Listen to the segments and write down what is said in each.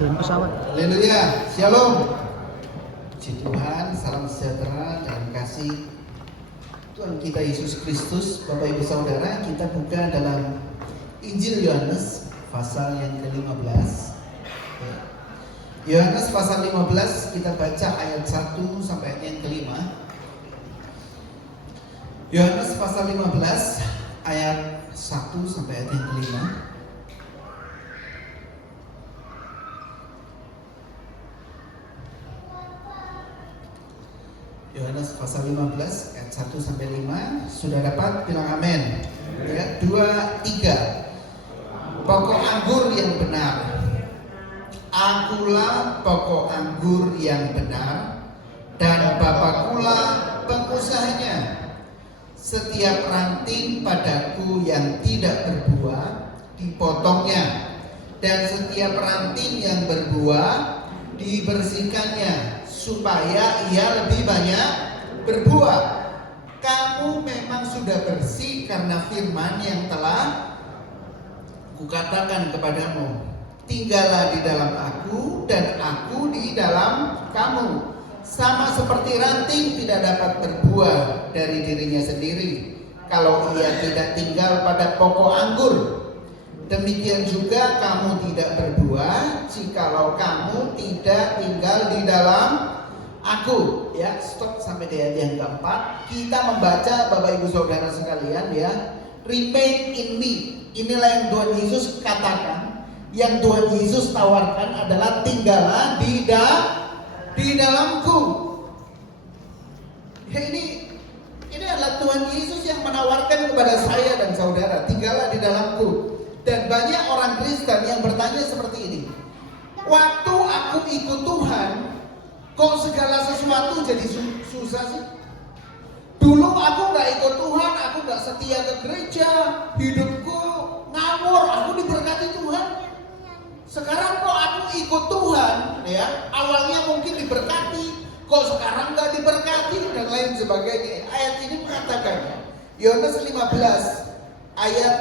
Aduan pesawat. Haleluya, shalom. Puji Tuhan, salam sejahtera dan kasih Tuhan kita Yesus Kristus. Bapak Ibu Saudara, kita buka dalam Injil Yohanes pasal yang ke-15. Yohanes pasal 15, kita baca ayat 1 sampai ayat yang ke-5. Yohanes pasal 15 ayat 1 sampai ayat yang ke-5. Yohanes pasal 15 ayat 1 sampai 5. Sudah dapat? Bilang amin. Ya, 2, 3. Pokok anggur yang benar. Akulah pokok anggur yang benar, dan Bapakulah pengusahanya. Setiap ranting padaku yang tidak berbuah dipotongnya, dan setiap ranting yang berbuah dibersihkannya, supaya ia lebih banyak berbuah. Kamu memang sudah bersih karena firman yang telah kukatakan kepadamu. Tinggallah di dalam aku dan aku di dalam kamu. Sama seperti ranting tidak dapat berbuah dari dirinya sendiri kalau ia tidak tinggal pada pokok anggur. Demikian juga kamu tidak berbuah jikalau kamu tidak tinggal di dalam aku. Ya, stop sampai di ayat yang keempat. Kita membaca, Bapak Ibu Saudara sekalian, ya, remain in me. Inilah yang Tuhan Yesus katakan. Yang Tuhan Yesus tawarkan adalah tinggallah di dalamku. Ya, ini adalah Tuhan Yesus yang menawarkan kepada saya dan saudara, tinggallah di dalamku. Dan banyak orang Kristen yang bertanya seperti ini. Waktu aku ikut Tuhan, kok segala sesuatu jadi susah sih? Dulu aku gak ikut Tuhan, aku gak setia ke gereja, hidupku ngawur, aku diberkati Tuhan. Sekarang kok aku ikut Tuhan, ya, awalnya mungkin diberkati, kok sekarang gak diberkati, dan lain sebagainya. Ayat ini mengatakan, Yohanes 15 ayat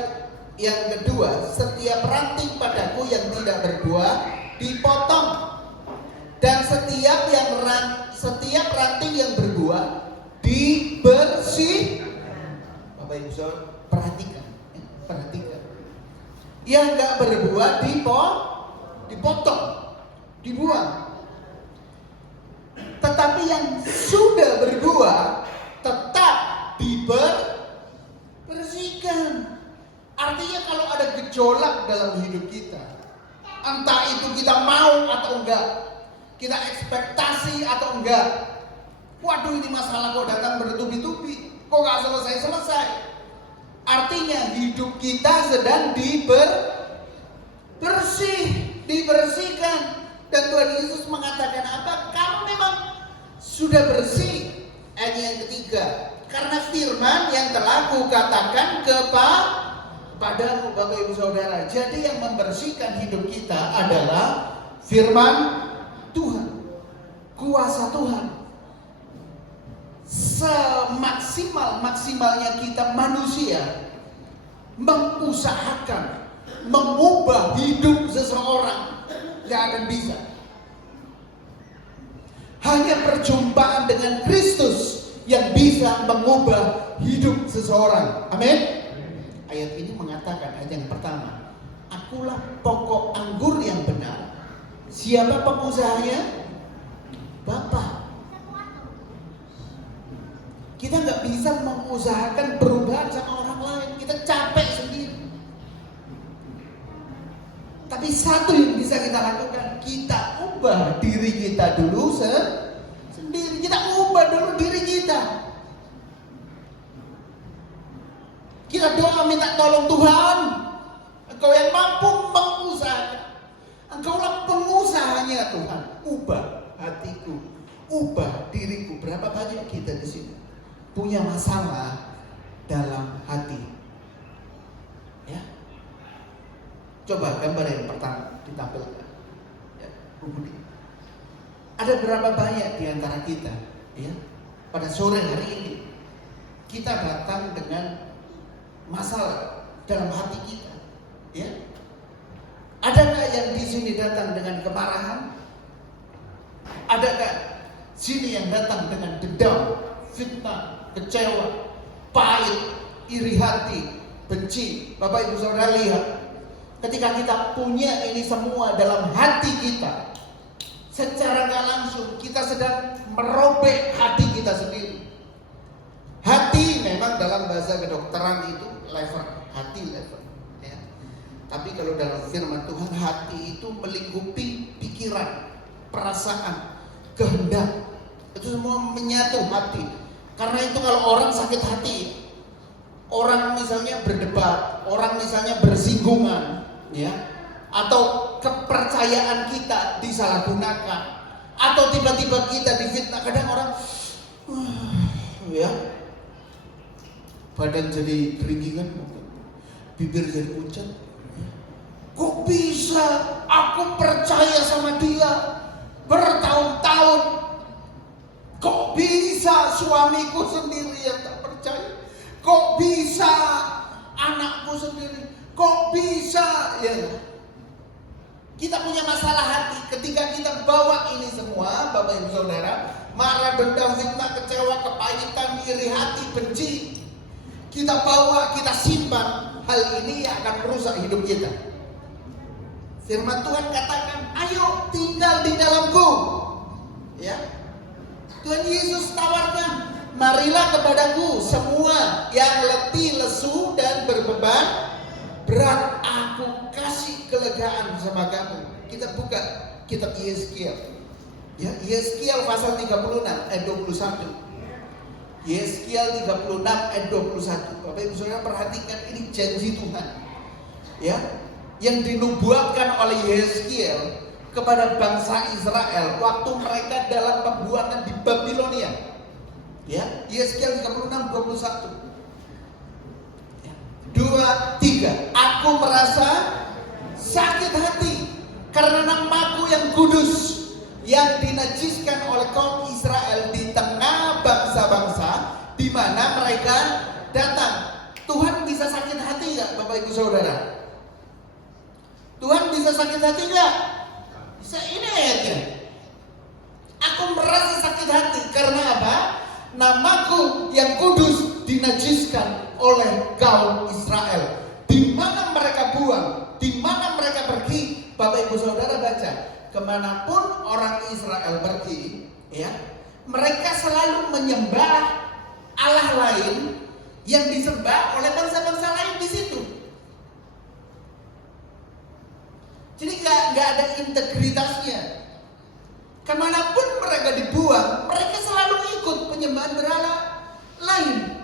yang kedua, setiap ranting padaku yang tidak berbuah dipotong, dan setiap ranting yang berbuah dibersih. Bapak Ibu Saudara, perhatikan. Yang gak berbuah dipotong, dibuang. Tetapi yang sudah berbuah tetap dibersihkan. Artinya kalau ada gejolak dalam hidup kita, entah itu kita mau atau enggak, kita ekspektasi atau enggak, waduh ini masalah kok datang bertubi-tubi, kok gak selesai-selesai. Artinya hidup kita sedang dibersihkan. Dan Tuhan Yesus mengatakan apa? Kamu memang sudah bersih. Ayat yang ketiga, karena firman yang telah kukatakan kepadamu. Bapak Ibu Saudara, jadi yang membersihkan hidup kita adalah firman Tuhan, kuasa Tuhan. Semaksimalnya kita manusia mengusahakan mengubah hidup seseorang, gak akan bisa. Hanya perjumpaan dengan Kristus yang bisa mengubah hidup seseorang. Amin. Ayat ini mengatakan, ayat yang pertama, akulah pokok anggur yang benar. Siapa pengusahanya? Bapa. Kita nggak bisa mengusahakan perubahan sama orang lain. Kita capek sendiri. Tapi satu yang bisa kita lakukan, kita ubah diri kita dulu sendiri. Kita ubah dulu diri kita. Kita doa minta tolong Tuhan. Engkau yang mampu mengusahakan. Engkaulah pengusahanya Tuhan. Ubah hatiku, ubah diriku. Berapa banyak kita di sini punya masalah dalam hati, ya? Coba gambar yang pertama ditampilkan, ya, ada berapa banyak di antara kita, ya, pada sore hari ini kita datang dengan masalah dalam hati kita, ya? Adakah yang di sini datang dengan kemarahan? Adakah sini yang datang dengan dendam, fitnah, kecewa, pahit, iri hati, benci? Bapak Ibu Saudara lihat, ketika kita punya ini semua dalam hati kita, secara gak langsung kita sedang merobek hati kita sendiri. Hati memang dalam bahasa kedokteran itu lever, hati lever, ya. Tapi kalau dalam firman Tuhan, hati itu melingkupi pikiran, perasaan, kehendak. Itu semua menyatu hati. Karena itu kalau orang sakit hati, orang misalnya berdebat, orang misalnya bersinggungan, ya, atau kepercayaan kita disalahgunakan, atau tiba-tiba kita difitnah. Kadang orang ya, badan jadi keringingan, bibir jadi pucat. Kok bisa aku percaya sama dia bertahun-tahun? Kok bisa suamiku sendiri yang tak percaya? Kok bisa anakku sendiri? Kok bisa? Ya, kita punya masalah hati. Ketika kita bawa ini semua, Bapak Ibu Saudara, marah, dendam, fitnah, kecewa, kepahitan, iri hati, benci, kita bawa, kita simpan, hal ini yang akan merusak hidup kita. Firman Tuhan katakan, ayo tinggal di dalamku, ya. Tuhan Yesus tawarkan, marilah kepadaku semua yang letih, lesu dan berbeban berat, aku kasih kelegaan sama kamu. Kita buka kitab Yeskiel, ya, Yeskiel pasal 36 ayat 21. Yeskiel 36 ayat 21. Bapak Ibu Saudara perhatikan, ini janji Tuhan, ya, yang dinubuatkan oleh Yeskiel kepada bangsa Israel waktu mereka dalam pembuangan di Babilonia. Ya, Yeskiel 36 21. 2, 3. Aku merasa sakit hati karena namaku yang kudus yang dinajiskan oleh kaum Israel di tengah bangsa-bangsa di mana mereka datang. Tuhan bisa sakit hati nggak, Bapak Ibu Saudara? Tuhan bisa sakit hati nggak? Bisa. Ini ayatnya. Aku merasa sakit hati karena apa? Namaku yang kudus dinajiskan oleh kaum Israel. Di mana mereka buang, di mana mereka pergi, Bapak Ibu Saudara baca, kemanapun orang Israel pergi, ya, mereka selalu menyembah Allah lain yang disembah oleh bangsa-bangsa lain di situ. Jadi nggak ada integritasnya. Kemanapun mereka dibuang, mereka selalu ikut penyembahan berhala lain.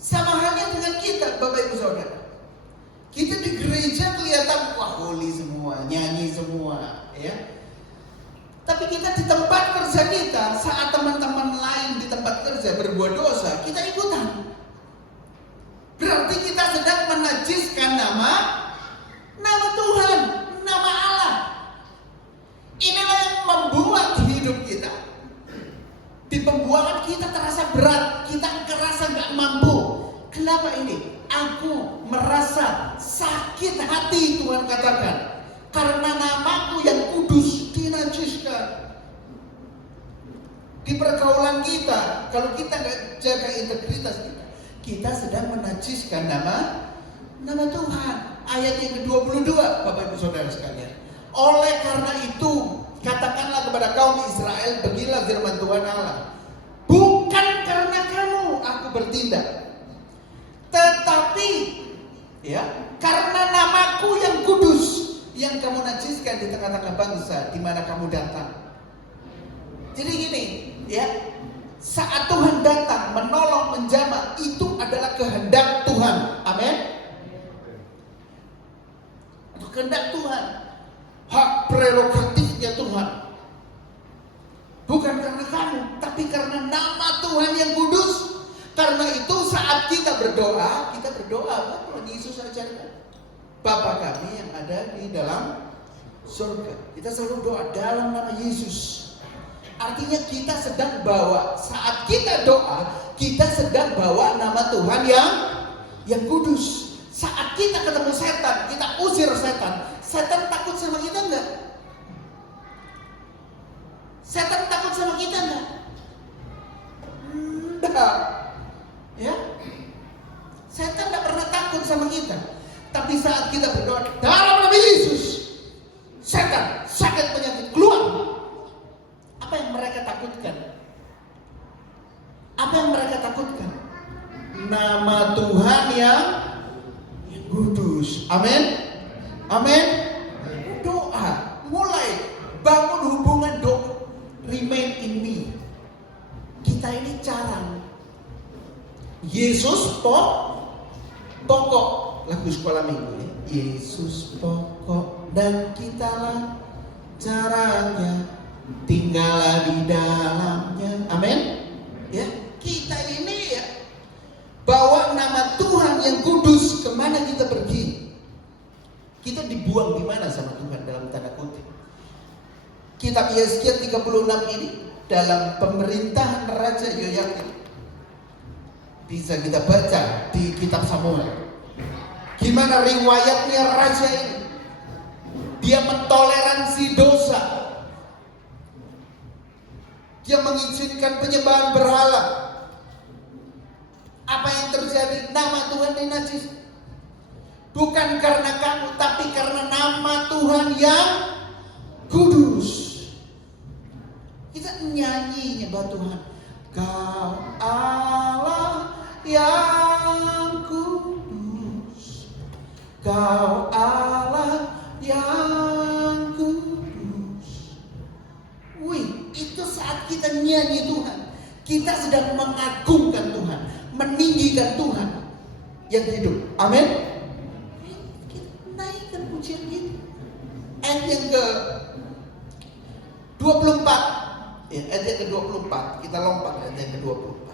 Sama halnya dengan kita, Bapak Ibu Saudara. Kita di gereja kelihatan wah holy semua, nyanyi semua, ya. Tapi kita di tempat kerja kita, saat teman-teman lain di tempat kerja berbuat dosa, kita ikutan. Berarti kita sedang menajiskan nama Tuhan, nama Allah. Inilah yang membuat hidup kita, di pembuangan kita terasa berat, kita terasa gak mampu. Kenapa ini? Aku merasa sakit hati, Tuhan katakan, karena namaku yang kudus dinajiskan. Di pergaulan kita, kalau kita gak jaga integritas kita sedang menajiskan nama Tuhan. Ayat yang ke-22, Bapak Ibu Saudara sekalian. Oleh karena itu, katakanlah kepada kaum Israel, beginilah firman Tuhan Allah. Bukan karena kamu aku bertindak, tetapi ya, karena namaku yang kudus yang kamu najiskan di tengah-tengah bangsa di mana kamu datang. Jadi gini, ya, saat Tuhan datang menolong, menjamah, itu adalah kehendak Tuhan. Amin. Itu kehendak Tuhan, hak prerogatifnya Tuhan. Bukan karena kamu, tapi karena nama Tuhan yang kudus. Karena itu saat kita berdoa kan Tuhan Yesus ajarkan, Bapa kami yang ada di dalam surga. Kita selalu doa dalam nama Yesus. Artinya kita sedang bawa, saat kita doa, kita sedang bawa nama Tuhan yang kudus. Saat saat kita ketemu setan, kita usir setan, setan takut sama kita enggak? Setan takut sama kita enggak? Enggak. Ya? Setan enggak pernah takut sama kita. Tapi saat kita berdoa dalam nama Yesus, setan, sakit, penyakit keluar. Apa yang mereka takutkan? Apa yang mereka takutkan? Nama Tuhan yang kudus. Amin. Amin. Doa, mulai bangun hubungan doa. Remain in me. Kita ini jarang. Yesus pokok lagu sekolah minggu ya. Yesus pokok dan kitalah caranya, tinggallah di dalamnya. Amin. Ya, kita ini ya bawa nama Tuhan yang kudus. Kemana kita pergi? Kita dibuang di mana sama Tuhan dalam tanda kutip. Kitab Yesaya 36 ini dalam pemerintahan Raja Yoyakim bisa kita baca di kitab Samuel. Gimana riwayatnya raja ini? Dia mentoleransi dosa. Dia mengizinkan penyembahan berhala. Apa yang terjadi? Nama Tuhan dinajis. Bukan karena kamu, tapi karena nama Tuhan yang kudus. Kita nyanyi nyembah Tuhan. Kau Allah yang kudus. Kau Allah yang kudus. Wih, itu saat kita nyanyi Tuhan, kita sedang mengagungkan Tuhan, meninggikan Tuhan yang hidup. Amin. Kita naikkan pujian kita. Ayat yang ke 24. Ya, ayat yang ke 24. Kita lompat ayat yang ke 24.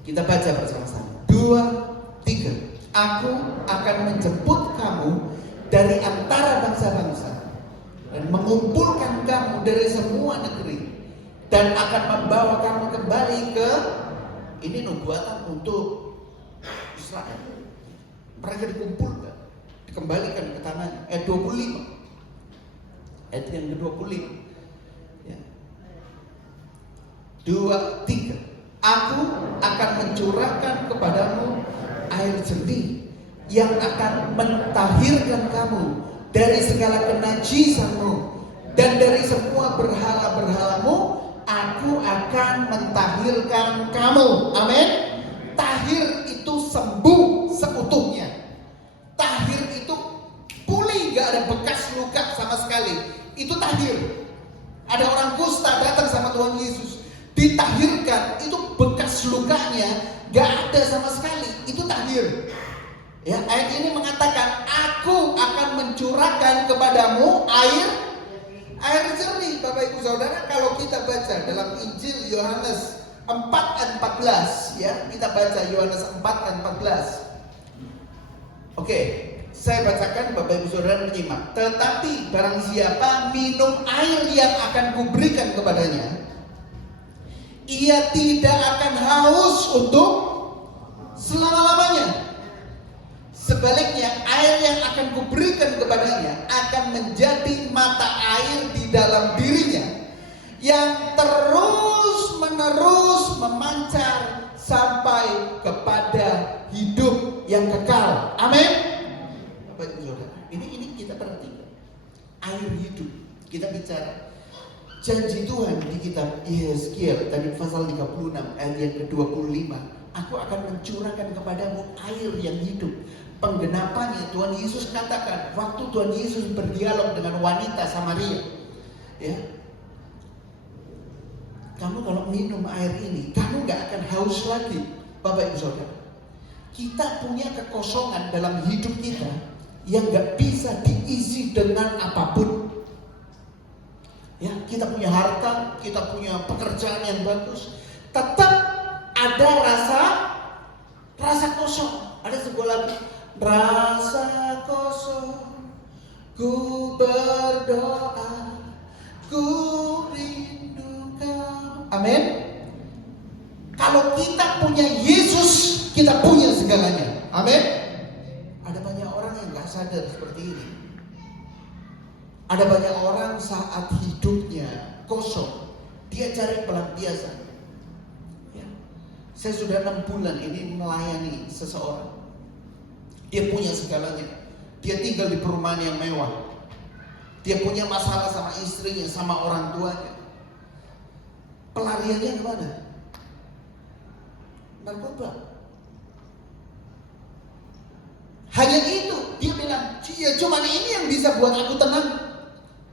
Kita baca bersama-sama. 2, 3. Aku akan menjemput kamu dari antara bangsa-bangsa dan mengumpulkan kamu dari semua negeri dan akan membawa kamu kembali ke, ini nubuatan untuk Israel. Mereka dikumpulkan, dikembalikan ke tanahnya. Ayat 25. Ayat yang ke-25. Ya. 2, 3. Aku akan mencurahkan kepadamu air jernih yang akan mentahirkan kamu dari segala kenajisanmu dan dari semua berhala-berhalamu. Aku akan mentahirkan kamu. Amin. Tahir itu sembuh seutuhnya. Tahir itu pulih, gak ada bekas luka sama sekali. Itu tahir. Ada orang kusta datang sama Tuhan Yesus, ditahirkan, itu bekas lukanya gak ada sama sekali. Itu tahir. Ya, ayat ini mengatakan, aku akan mencurahkan kepadamu air jernih. Bapak Ibu Saudara, kalau kita baca dalam Injil Yohanes 4 ayat 14, ya, kita baca Yohanes 4 ayat 14. Oke, saya bacakan, Bapak Ibu Saudara menyimak. Tetapi barang siapa minum air yang akan kuberikan kepadanya, ia tidak akan haus untuk selama-lamanya. Sebaliknya, air yang akan kuberikan kepadanya akan menjadi mata air di dalam dirinya yang terus-menerus memancar sampai kepada hidup yang kekal. Amin. Bapak Ibu Saudara, ini kita perhatikan. Air hidup. Kita bicara janji Tuhan di kitab Yeskiel tadi pasal 36 ayat yang ke-25. Aku akan mencurahkan kepadamu air yang hidup. Penggenapannya Tuhan Yesus katakan waktu Tuhan Yesus berdialog dengan wanita Samaria, ya, kamu kalau minum air ini, kamu gak akan haus lagi. Bapak Ibu Saudara, kita punya kekosongan dalam hidup kita yang gak bisa diisi dengan apapun. Ya, kita punya harta, kita punya pekerjaan yang bagus, tetap ada rasa kosong. Ada sebuah lagu, rasa kosong, ku berdoa, ku rindu kau. Amin. Kalau kita punya Yesus, kita punya segala segalanya. Amin. Ada banyak orang yang gak sadar seperti ini. Ada banyak orang saat hidupnya kosong, dia cari pelampiasan. Ya. Saya sudah 6 bulan ini melayani seseorang. Dia punya segalanya. Dia tinggal di perumahan yang mewah. Dia punya masalah sama istrinya, sama orang tuanya. Pelariannya kemana? Narkoba. Hanya itu, dia bilang, ya cuman ini yang bisa buat aku tenang.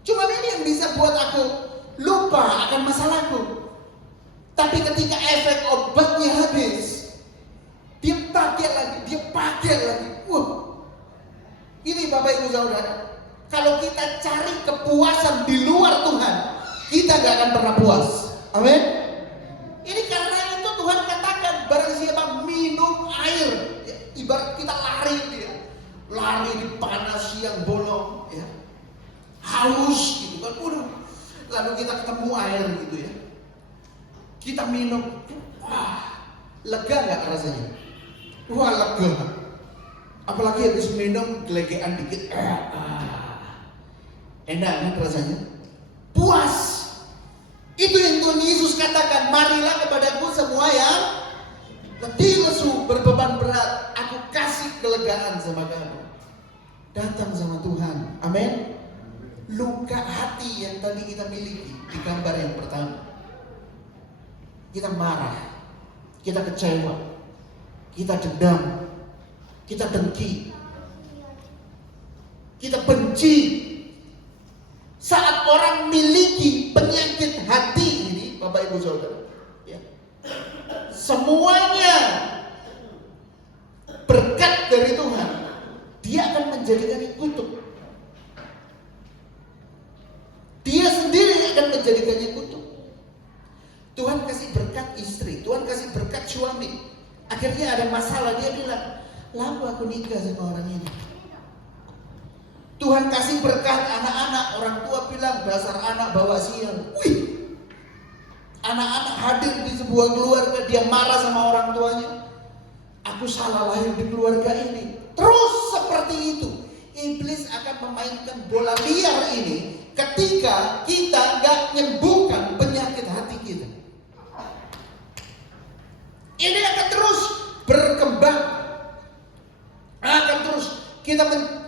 Cuman ini yang bisa buat aku lupa akan masalahku. Tapi ketika efek obatnya habis, dia pakai lagi. Wah, ini Bapak Ibu Saudara, kalau kita cari kepuasan di luar Tuhan, kita gak akan pernah puas. Amin. Ini karena itu Tuhan katakan, barang siapa minum air, ya, ibarat kita lari di panas siang bolong, ya, haus gitu kan, lalu kita ketemu air gitu ya, kita minum, wah, lega nggak rasanya? Wah, lega. Apalagi habis minum gelegean dikit, enak kan rasanya? Puas. Itu yang Tuhan Yesus katakan, marilah kepadaku semua yang letih lesu berbeban berat, aku kasih kelegaan sama kamu. Datang sama Tuhan. Amin. Luka hati yang tadi kita miliki di gambar yang pertama. Kita marah, kita kecewa, kita dendam, kita dengki, kita benci. Saat orang miliki penyakit hati ini, Bapak Ibu Saudara, ya, semuanya berkat dari Tuhan, dia akan menjadikannya kutuk. Dia sendiri akan menjadikannya kutuk. Tuhan kasih berkat istri, Tuhan kasih berkat suami. Akhirnya ada masalah, dia bilang, lalu aku nikah sama orang ini. Tuhan kasih berkat anak-anak, orang tua bilang dasar anak bawa sial. Wih, anak-anak hadir di sebuah keluarga, dia marah sama orang tuanya. Aku salah lahir di keluarga ini. Terus seperti itu, iblis akan memainkan bola liar ini ketika kita gak menyembuhkan penyakit hati kita. Ini akan terus berkembang, akan terus kita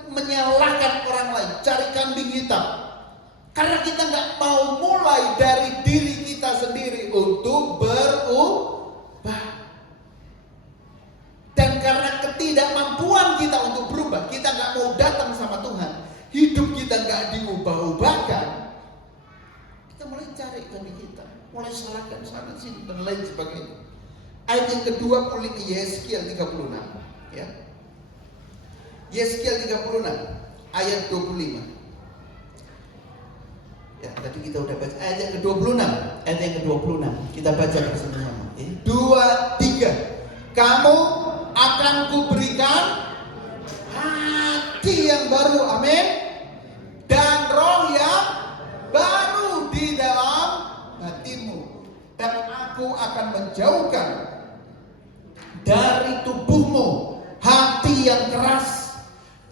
menyalahkan orang lain, cari kambing hitam, karena kita nggak mau mulai dari diri kita sendiri untuk berubah. Dan karena ketidakmampuan kita untuk berubah, kita nggak mau datang sama Tuhan, hidup kita nggak diubah-ubahkan, kita mulai cari kambing hitam, mulai salahkan sana sini dan lain sebagainya. Ayat yang kedua pulih Yeskiel 36, ya. Yeskiel 36 ayat 25. Ya, tadi kita udah baca ayat yang ke-26, ayat yang ke-26. Kita baca bersama-sama. 2, 3. Kamu akan kuberikan hati yang baru, amin. Dan roh yang baru di dalam hatimu. Dan aku akan menjauhkan dari tubuhmu hati yang keras,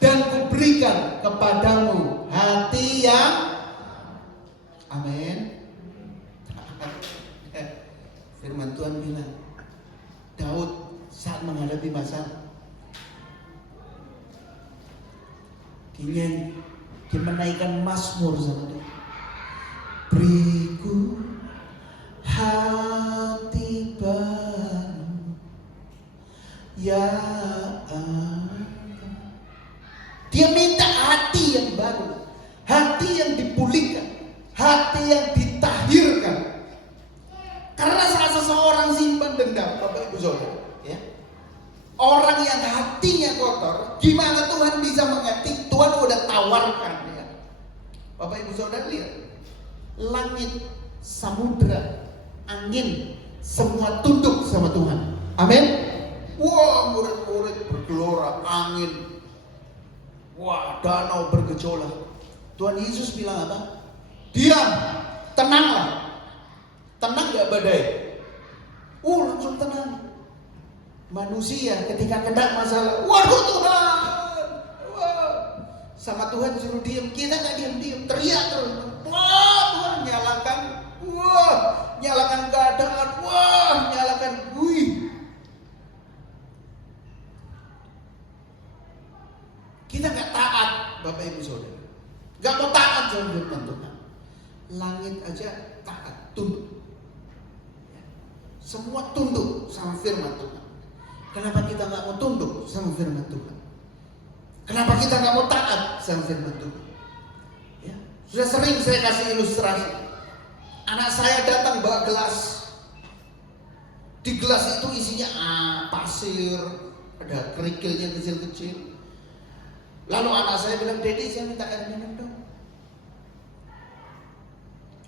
dan kuberikan kepadamu hati yang, amin. Firman Tuhan bilang, Daud saat menghadapi masalah, dia menaikkan mazmur sama dia. Beriku hati baru, ya Allah. Dia minta hati yang baru, hati yang dipulihkan, hati yang ditahirkan. Karena saat seseorang simpan dendam, Bapak Ibu Saudara, ya, orang yang hatinya kotor, gimana Tuhan bisa mengerti? Tuhan udah tawarkan, ya. Bapak Ibu Saudara lihat, langit, samudra, angin, semua tunduk sama Tuhan. Amin. Wah, murid-murid bergelora, angin, wah, danau bergejolak. Tuhan Yesus bilang apa? Diam, tenanglah. Tenang gak badai? Langsung tenang. Manusia ketika kena masalah, waduh Tuhan, wah, sama Tuhan suruh diam, kita nggak diam-diam, teriak terus, wah Tuhan nyalakan, wah nyalakan keadaan, wah nyalakan, wih. Kita nggak taat, Bapak Ibu Saudara, nggak mau taat sama firman Tuhan. Langit aja taat, tunduk, semua tunduk sama firman Tuhan. Kenapa kita nggak mau tunduk sama firman Tuhan? Kenapa kita nggak mau taat sama firman Tuhan? Ya, sudah sering saya kasih ilustrasi. Anak saya datang bawa gelas. Di gelas itu isinya pasir, ada kerikilnya kecil-kecil. Lalu anak saya bilang, Dedi saya minta air minum dong.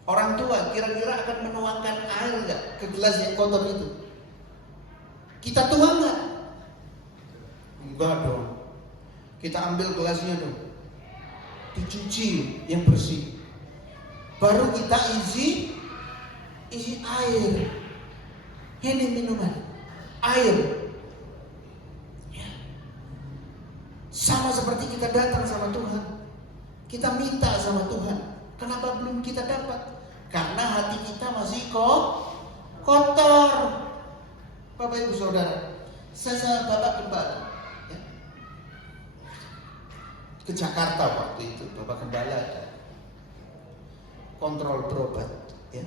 Orang tua kira-kira akan menuangkan air nggak ke gelas yang kotor itu? Kita tuang nggak? Enggak dong. Kita ambil gelasnya dong, dicuci yang bersih, baru kita isi air. Ini minuman, air. Ya. Sama seperti kita datang sama Tuhan, kita minta sama Tuhan. Kenapa belum kita dapat? Karena hati kita masih kotor. Bapak Ibu Saudara, saya sama Bapak Gembala ya, ke Jakarta waktu itu. Bapak Gembala ada kontrol berobat ya.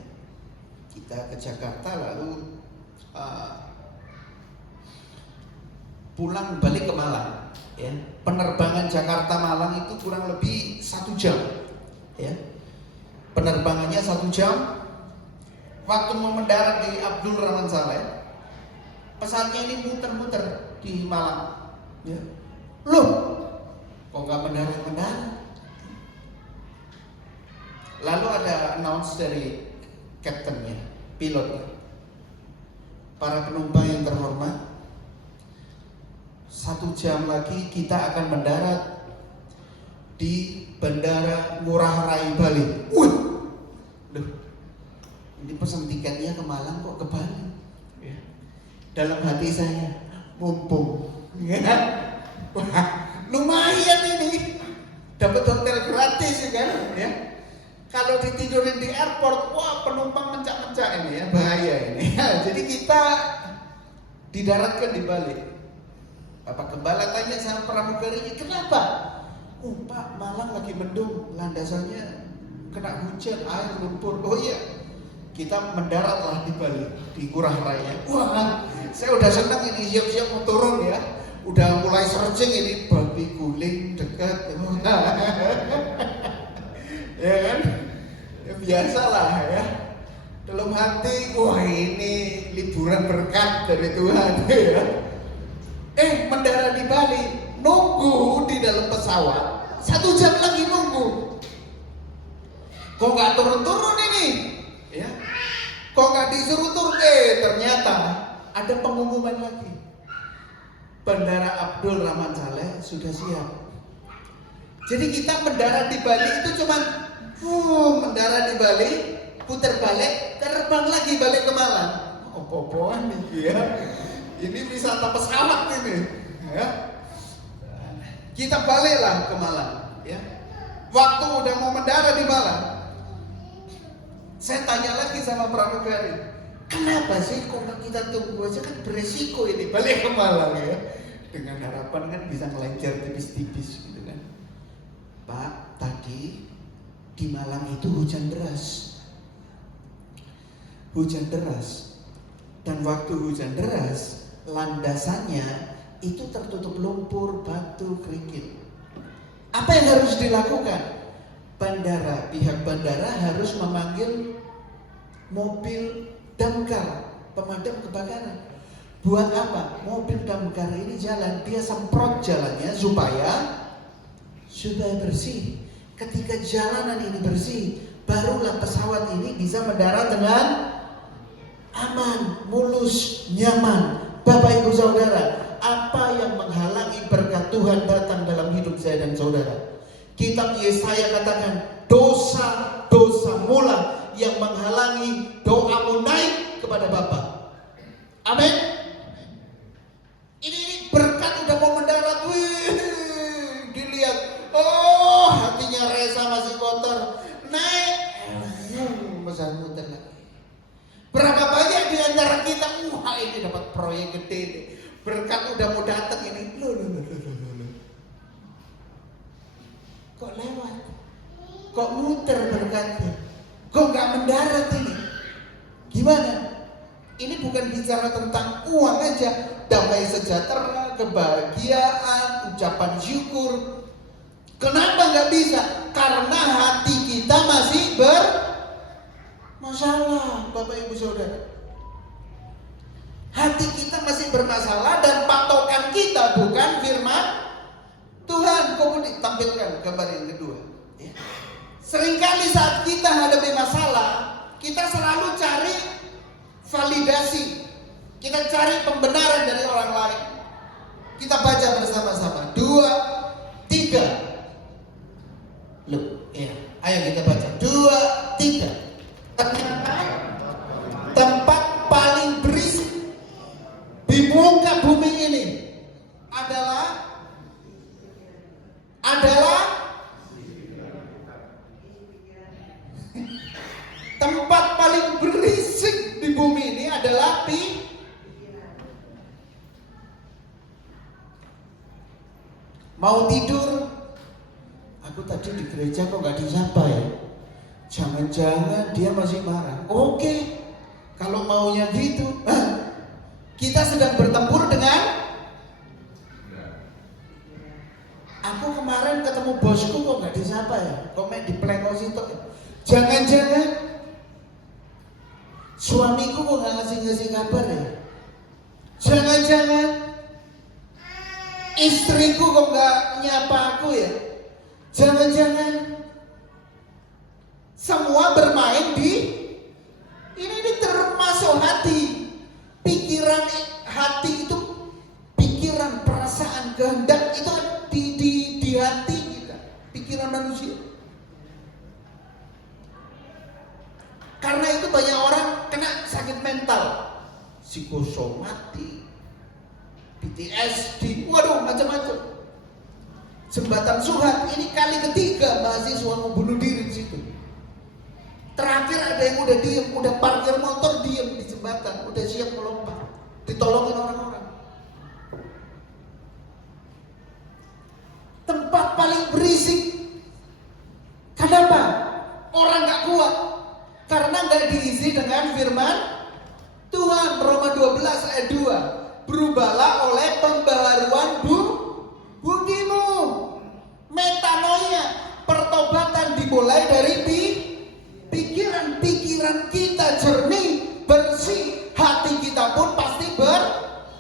Kita ke Jakarta lalu pulang balik ke Malang ya. Penerbangan Jakarta Malang itu kurang lebih 1 jam ya. Penerbangannya 1 jam. Waktu mau mendarat di Abdul Rahman Saleh, pesawatnya ini muter-muter di Malang ya. Loh, kok nggak mendarat? Lalu ada announce dari kaptennya, pilotnya, para penumpang yang terhormat, 1 jam lagi kita akan mendarat di Bandara Ngurah Rai Bali. Loh, ini pesan tiketnya ke Malang kok ke Bali ya. Dalam hati saya, mumpung ya. Wah, lumayan ini dapat hotel gratis kan ya. Kalau ditidurin di airport, wah penumpang mencak-mencak ini ya, bahaya ini ya. Jadi kita didaratkan di Bali. Bapak Gembala tanya sama pramugarinya, kenapa? Oh Pak, Malang lagi mendung, landasannya kena hujan, air lumpur. Oh iya, kita mendaratlah di Bali, di Ngurah Rai. Wah, saya udah senang ini, siap-siap mau turun ya. Udah mulai searching ini, babi guling dekat. Ya kan? Ya, biasalah ya. Dalam hati, wah ini liburan berkat dari Tuhan ya. Mendarat di Bali, nunggu di dalam pesawat 1 jam lagi nunggu. Kok nggak turun-turun ini? Ya. Kok nggak disuruh turun? Ternyata ada pengumuman lagi. Bandara Abdul Rahman Saleh sudah siap. Jadi kita mendarat di Bali itu cuma mendarat di Bali, putar balik, terbang lagi balik ke Malang. Apa-apaan nih ya? Ini wisata pesawat ini ya. Kita baliklah ke Malang ya. Waktu udah mau mendarat di Malang, saya tanya lagi sama pramugari, kenapa sih kok kita tunggu aja, kan beresiko ini balik ke Malang ya. Dengan harapan kan bisa ngelencer tipis-tipis gitu kan. Pak, tadi di Malang itu hujan deras. Hujan deras. Dan waktu hujan deras, landasannya itu tertutup lumpur, batu, kerikil. Apa yang harus dilakukan? Pihak bandara harus memanggil mobil damkar, pemadam kebakaran. Buat apa? Mobil damkar ini jalan, dia semprot jalannya supaya bersih. Ketika jalanan ini bersih, barulah pesawat ini bisa mendarat dengan aman, mulus, nyaman. Bapak Ibu Saudara, apa yang menghalangi berkat Tuhan datang dalam hidup saya dan saudara? Kitab Yesaya katakan, dosa-dosa mula yang menghalangi doamu naik kepada Bapa. Amin. muter lagi. Berapa banyak di antara kita, wah ini dapat proyek gede nih, berkat udah mau datang ini, loh. Kok lewat? Kok muter berkatnya? Kok nggak mendarat ini? Gimana? Ini bukan bicara tentang uang aja, damai sejahtera, kebahagiaan, ucapan syukur. Kenapa nggak bisa? Karena hati kita masih bermasalah, Bapak Ibu Saudara. Hati kita masih bermasalah dan patokan kita bukan firman Tuhan. Kemudian tampilkan gambar yang kedua. Ya. Seringkali saat kita hadapi masalah, kita selalu cari validasi. Kita cari pembenaran dari orang lain. Kita baca bersama-sama. 2, 3. Loh, ya. Ayo kita baca. 2, 3. Ternyata tempat paling berisik di muka bumi ini adalah tempat paling berisik di bumi ini adalah mau tidur. Aku tadi di gereja kok gak disapa ya? Jangan-jangan dia masih marah. Oke, kalau maunya gitu, kita sedang bertempur dengan. Aku kemarin ketemu bosku kok gak disapa ya? Kok main di plengos itu? Jangan-jangan suamiku kok gak ngasih kabar ya? Jangan-jangan istriku kok gak nyapa aku ya? Jangan-jangan semua bermain di ini termasuk hati. Pikiran hati itu, pikiran, perasaan, kehendak itu di hati kita, pikiran manusia. Karena itu banyak orang kena sakit mental, psikosomatik, PTSD, waduh macam-macam. Jembatan Suhat ini kali ketiga mahasiswa mau bunuh diri di situ. Terakhir ada yang udah diem, udah parkir motor diem di jembatan, udah siap melompat, ditolongin orang-orang. Tempat paling berisik. Kenapa? Orang gak kuat karena gak diisi dengan firman Tuhan. Roma 12 ayat 2. Berubahlah oleh pembaharuan budimu. Metanoia, pertobatan dimulai dari pikiran kita jernih, bersih. Hati kita pun pasti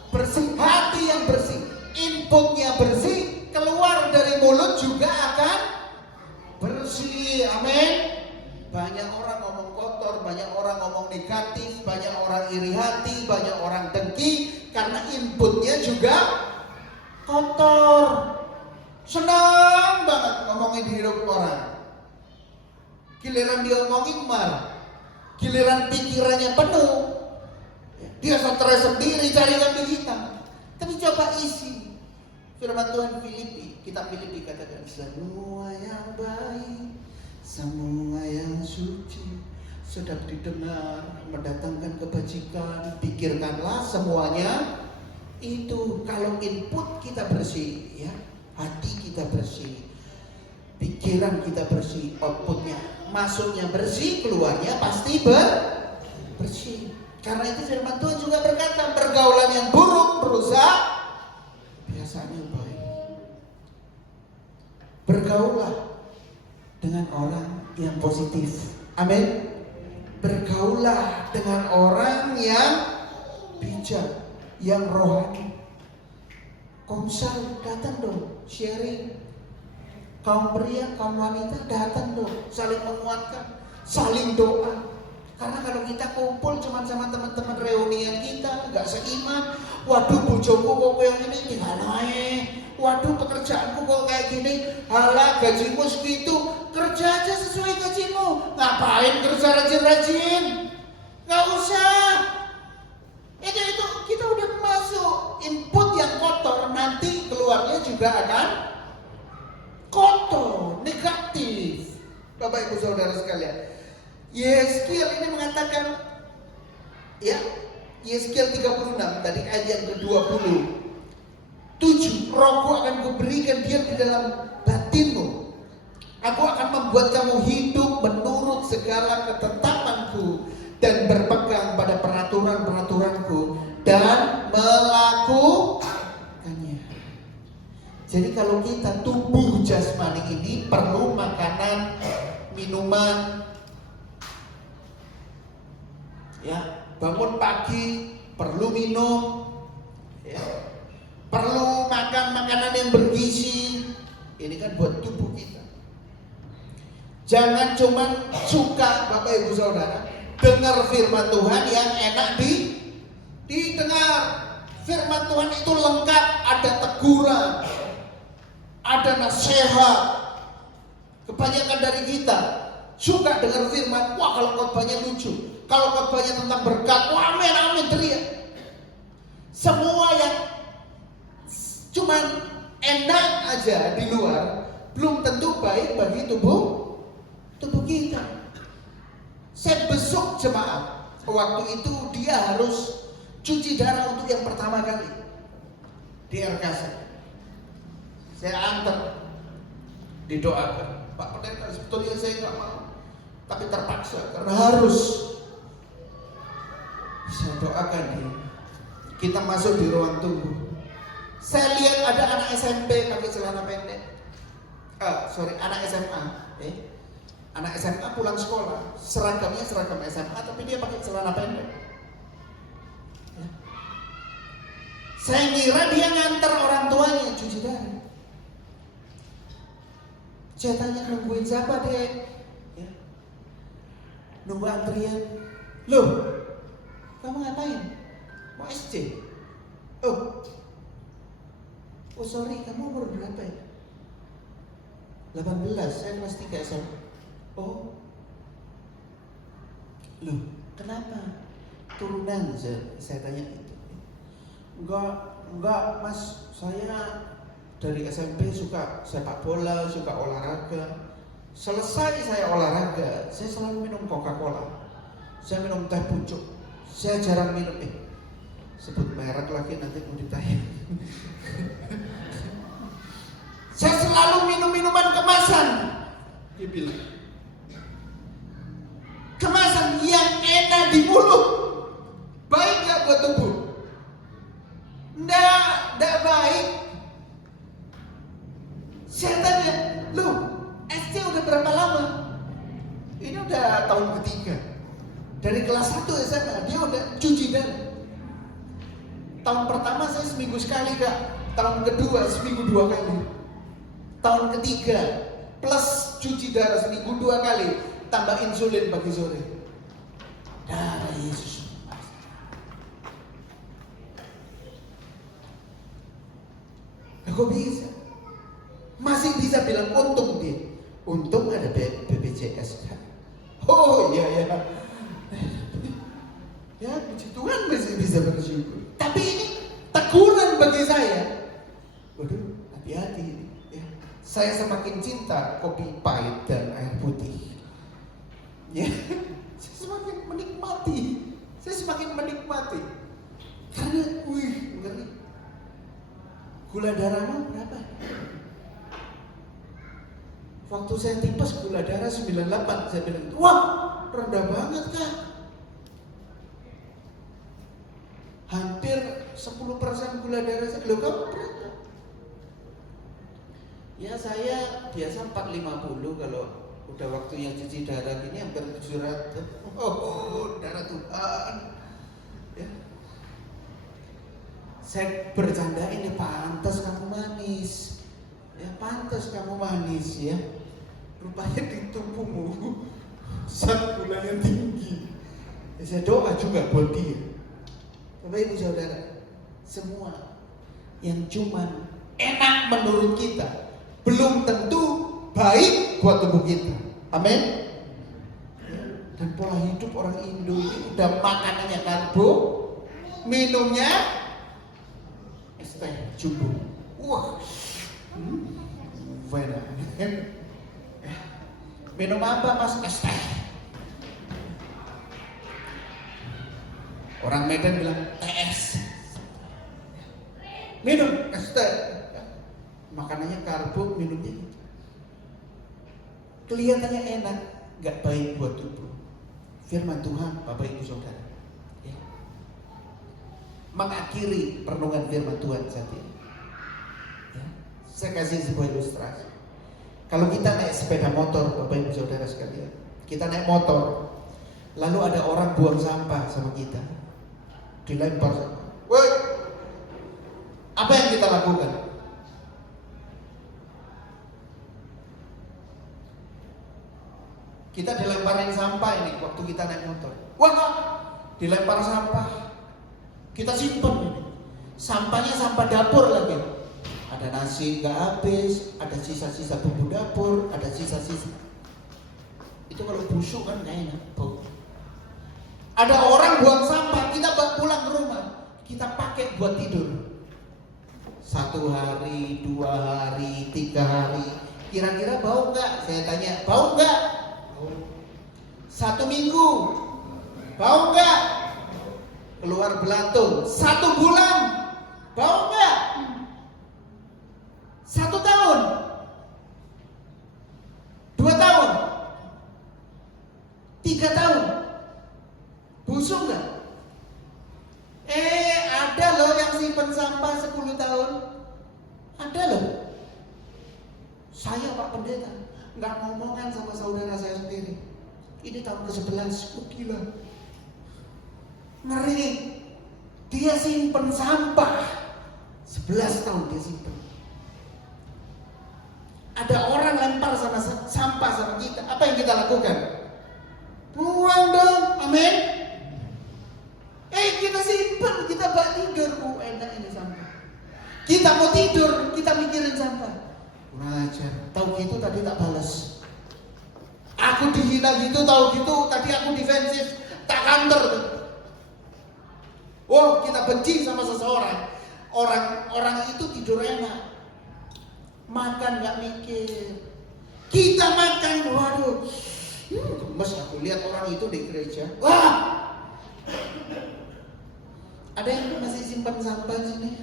bersih. Hati yang bersih, inputnya bersih, keluar dari mulut juga akan bersih. Amin. Banyak orang ngomong kotor, banyak orang ngomong negatif, banyak orang iri hati, banyak orang dengki, karena inputnya juga kotor. Senang banget ngomongin hidup orang. Giliran dia ngomongin marah, giliran pikirannya penuh, dia stres sendiri cari kambing hitam. Tapi coba isi firman Tuhan Filipi, kitab Filipi katakan, semua yang baik, semua yang suci, sedap didengar, mendatangkan kebajikan, pikirkanlah semuanya itu. Kalau input kita bersih, ya, hati kita bersih, pikiran kita bersih, outputnya, masuknya bersih, keluarnya pasti bersih. Karena itu firman Tuhan juga berkata, pergaulan yang buruk merusak biasanya baik. Bergaulah dengan orang yang positif. Amin. Bergaulah dengan orang yang bijak, yang rohani. Komsel datang dong, sharing. Kaum pria, kaum wanita datang dong, saling menguatkan, saling doa. Karena kalau kita kumpul cuma sama teman-teman reunian kita, nggak seiman. Waduh, bojoku kok kayak gini, tinggal naik. Waduh, pekerjaanku kok kayak gini. Halah, gajimu segitu, kerja aja sesuai gajimu. Ngapain kerja rajin-rajin? Nggak usah. Itu kita udah masuk input yang kotor, nanti keluarnya juga akan kotor, negatif. Bapak Ibu Saudara sekalian, Yeskiel ini mengatakan, ya, Yeskiel 36 tadi ayat ke-20. 7, Rohku akan kuberikan dia di dalam batinmu. Aku akan membuat kamu hidup menurut segala ketetapanku dan berpegang pada peraturan-peraturanku dan melakukannya. Jadi kalau kita tubuh jasmani ini perlu makanan, minuman, ya, bangun pagi perlu minum, ya, perlu makan makanan yang bergizi. Ini kan buat tubuh kita. Jangan cuma suka, Bapak Ibu Saudara, dengar firman Tuhan yang enak didengar. Firman Tuhan itu lengkap, ada teguran, ada nasihat. Kebanyakan dari kita suka dengar firman, wah kalau khotbahnya lucu, kalau khotbahnya tentang berkat, wah amin amin teriak. Semua yang cuman enak aja di luar belum tentu baik bagi tubuh kita. Saya besuk jemaat, waktu itu dia harus cuci darah untuk yang pertama kali di RKS. Saya antar, didoakan, Pak Pendeta sebetulnya saya nggak mau, tapi terpaksa karena harus. Saya doakan dia. Kita masuk di ruang tunggu. Saya lihat ada anak SMP pakai celana pendek. Anak SMA. Anak SMA pulang sekolah, seragamnya seragam SMA, tapi dia pakai celana pendek. Ya. Saya kira dia nganter orang tuanya cuci darah. Saya tanya, nungguin siapa dek? Ya. Nunggu antrian. Loh, kamu ngapain? Mau SC? Oh sorry, kamu umur berapa ya? 18, saya kelas 3 SMA. Oh, loh, kenapa? Turunan, saya tanya itu. Enggak, Mas, saya dari SMP suka sepak bola, suka olahraga. Selesai saya olahraga, saya selalu minum Coca-Cola. Saya minum teh pucuk. Saya jarang minum sebut merek lagi nanti mau ditanya. Saya selalu minum minuman kemasan. Dia bilang, kemasan yang enak di mulut, baik gak buat tubuh? Nggak baik. Saya tanya, loh, SC udah berapa lama? Ini udah tahun ketiga. Dari kelas 1 SMA, dia udah cuci darah. Tahun pertama saya seminggu sekali Kak. Tahun kedua seminggu 2 kali. Tahun ketiga plus cuci darah seminggu 2 kali. Tambah insulin pagi sore. Darah Yesus. Nah, kok bisa? Masih bisa bilang untung dia. Untung ada BPJS. Oh iya. Ya puji Tuhan masih bisa bersyukur. Tapi ini teguran bagi saya. Waduh, hati-hati ini. Ya. Saya semakin cinta kopi pahit dan air putih. Ya, saya semakin menikmati. Karena, ngeri. Gula darahmu berapa? Waktu saya tipes gula darah 98, saya bilang, wah rendah banget Kak. Hampir 10% gula darah saya. Loh kamu berapa? Ya saya biasa 450, kalau udah waktunya cuci darah gini hampir 700. Oh darah Tuhan. Ya. Saya bercanda, ini pantas kamu manis. Ya pantas kamu manis ya. Rupanya di tubuhmu zat gulanya tinggi. Ya, saya doa juga buat dia. Bapak Ibu Saudara, semua yang cuman enak menurut kita belum tentu baik buat tubuh kita. Amin. Dan pola hidup orang Indo ini udah makanannya karbo, minumnya es teh jumbo. Wah, minum apa Mas? Es teh. Orang Medan bilang TS. Minum es teh. Makanannya karbo, minumnya gitu. Kelihatannya enak, nggak baik buat tubuh. Firman Tuhan, Bapak Ibu Saudara, ya. Mengakhiri perenungan firman Tuhan saat ini. Ya. Saya kasih sebuah ilustrasi. Kalau kita naik sepeda motor, Bapak Ibu Saudara sekalian, kita naik motor, lalu ada orang buang sampah sama kita, dilempar. Woi, apa yang kita lakukan? Kita dilemparin sampah ini waktu kita naik motor. Wah, dilempar sampah. Kita simpen ini. Sampahnya sampah dapur lagi. Ada nasi nggak habis, ada sisa-sisa bumbu dapur, ada sisa-sisa. Itu kalau busuk kan nggak enak. Bau. Ada orang buang sampah, kita bawa pulang ke rumah, kita pakai buat tidur. 1 hari, 2 hari, 3 hari. Kira-kira bau nggak? Saya tanya, bau nggak? 1 minggu, bau nggak? Keluar belatung. 1 bulan, bau nggak? 1 tahun, 2 tahun, 3 tahun, busuk nggak? Ada loh yang simpen sampah 10 tahun. Ada loh. Saya Pak Pendeta nggak ngomongan sama saudara saya sendiri. Ini tahun ke-11, gila. Ngeri. Dia simpen sampah 11 tahun dia simpen. Ada orang lempar sama sampah sama kita. Apa yang kita lakukan? Buang dong, amin. Kita simpen, kita bak tidur. Enak ini sampah. Kita mau tidur, kita mikirin sampah. Kurang ajar. Tahu gitu tadi tak balas. Aku dihina gitu, tahu gitu tadi aku defensif, tak kantor. Oh, kita benci sama seseorang. Orang itu tidur enak, makan nggak mikir. Kita makan, waduh, gemes aku lihat orang itu di gereja. Wah, ada yang masih simpan sampah sini?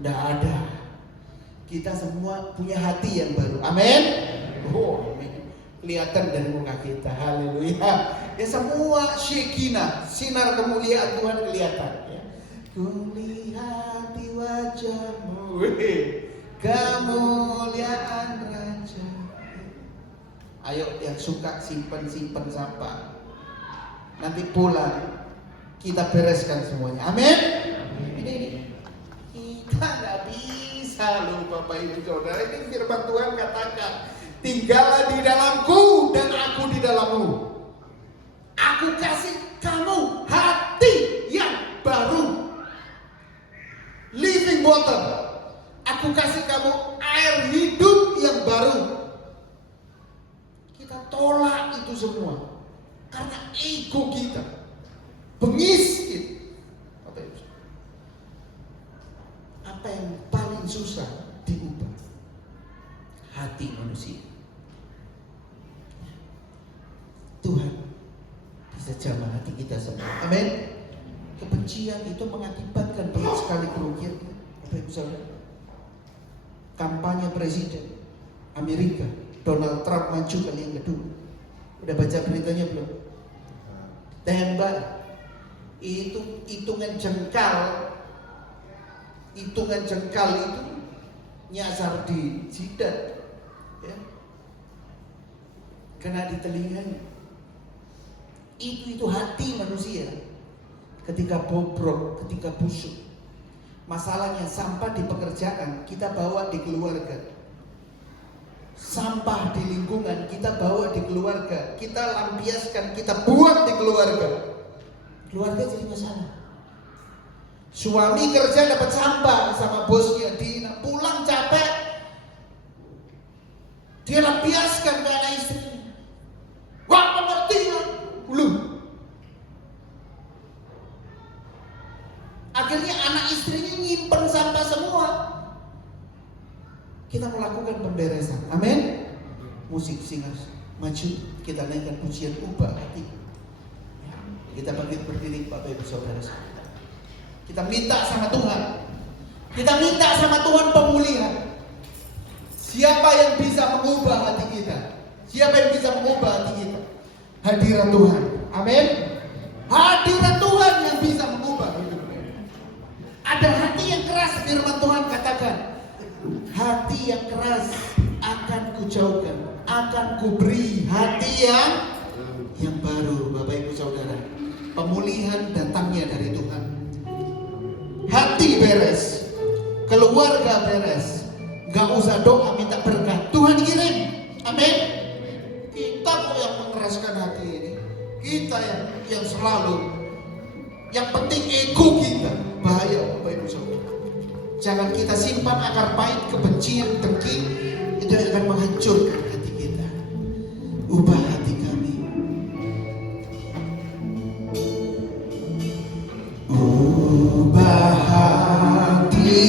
Nggak ada. Kita semua punya hati yang baru. Amin. Oh, amin. Kelihatan dari muka kita. Haleluya. Ya semua Shekinah, sinar kemuliaan Tuhan kelihatan. Ya. Kulihat di wajahmu, kemuliaan Raja. Ayo yang suka simpan sampah. Nanti pulang kita bereskan semuanya. Amin. Ini. Kita nggak bisa loh Bapak Ibu Saudara. Ini firman Tuhan katakan, tinggallah di dalamku dan aku di dalammu. Aku kasih kamu hati yang baru, living water. Aku kasih kamu air hidup yang baru. Kita tolak itu semua karena ego kita bengis gitu. Apa yang paling susah diubah? Hati manusia. Tuhan bisa jamah hati kita semua. Amin. Kebencian itu mengakibatkan banyak sekali kerugian. Bapak Ibu Saudara, kampanye presiden Amerika Donald Trump maju kali yang kedua. Udah baca beritanya belum? Tembak. Itu hitungan jengkal itu nyasar di jidat, ya. Kena di telinganya. Itu hati manusia ketika bobrok, ketika busuk. Masalahnya sampah di pekerjaan kita bawa di keluarga, sampah di lingkungan kita bawa di keluarga, kita lampiaskan, kita buang di keluarga. Keluarga jadi masalah. Suami kerja dapat sampah sama bosnya, pulang capek, dia lampiaskan ke anak istrinya. Wah, pengertian, belum. Akhirnya anak istrinya nyimpen sampah semua. Kita melakukan pemberesan. Amin. Musik singers maju, kita naikkan pujian ubah hati. Kita bangkit berdiri Bapak Ibu Saudara. Kita minta sama Tuhan. Kita minta sama Tuhan pemulihan. Siapa yang bisa mengubah hati kita? Siapa yang bisa mengubah hati kita? Hadirat Tuhan. Amin. Hadirat Tuhan yang bisa mengubah hidup. Ada hati yang keras, firman Tuhan katakan, hati yang keras akan kujauhkan, akan kuberi hati yang baru. Bapak Ibu Saudara, pemulihan datangnya dari Tuhan. Hati beres, keluarga beres, gak usah doa minta berkah, Tuhan kirim. Amin. Kita kok yang mengeraskan hati ini, kita yang selalu, yang penting ego kita. Bahaya Bapak Ibu Saudara. Jangan kita simpan akar pahit, kebencian, dengki, itu akan menghancurkan hati kita. Ubah hati kami. Ubah hatiku